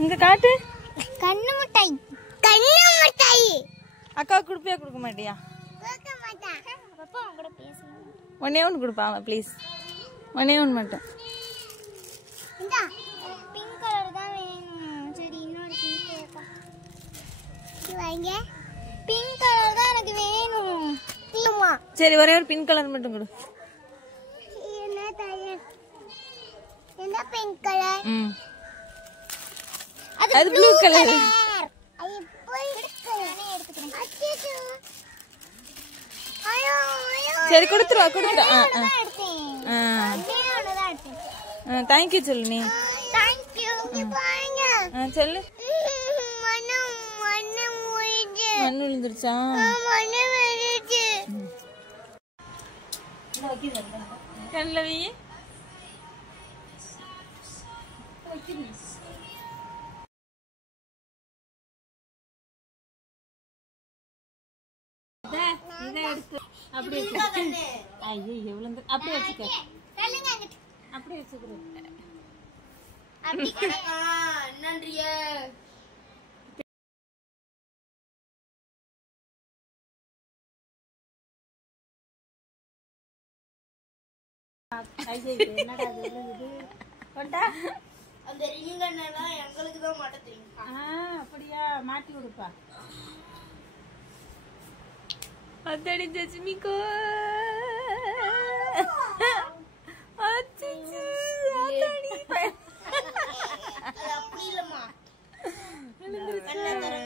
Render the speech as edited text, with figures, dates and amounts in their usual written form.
இங்க காட்டு. கண்ணு மிட்டாய். கண்ணு மிட்டாய். அக்கா குடுப்பியா கொடுக்க மாட்டியா? கொடுக்க மாட்டேன். அப்பா அவங்க கூட பேசணும். ஒண்ணே ஒன்று கொடுப்பாங்க ப்ளீஸ். ஒண்ணே ஒன்று மட்டும். இந்தா பிங்க் கலர் தான் வேணும். சரி இன்னொரு பிங்க் கலர். இது வாங்க. பிங்க் கலர் தான் எனக்கு வேணும். தீமா. சரி ஒரே ஒரு பிங்க் கலர் மட்டும் கொடு. என்ன தாயே? என்ன பிங்க் கலர்? அது ப்ளூ கலர். அது போய் எடுத்துறேன். அச்சச்சோ. ஐயோ ஐயோ. சரி கொடுத்துருவா கொடுத்துரு. தேங்க் யூ சொல்லு நீ. Thank you. பாருங்க. சொல்லு. மண்ணு மண்ணு போயிடுச்சு. மண்ணு விழுந்துருச்சா? மண்ணு விழுந்துச்சு. கண்ணில் வை. அப்படியே ஐயோ எவ்வளவு அப்படியே வச்சுக்க. அப்படியே வச்சுக்கிறேன். நன்றிய அந்த ரிங்கெல்லாம் எங்களுக்கு தான் மாட்ட தெரியும். அப்படியா மாட்டி கொடுப்பா. அத்தடி ஜஸ்மிகோ. அப்படி இல்லம்மா.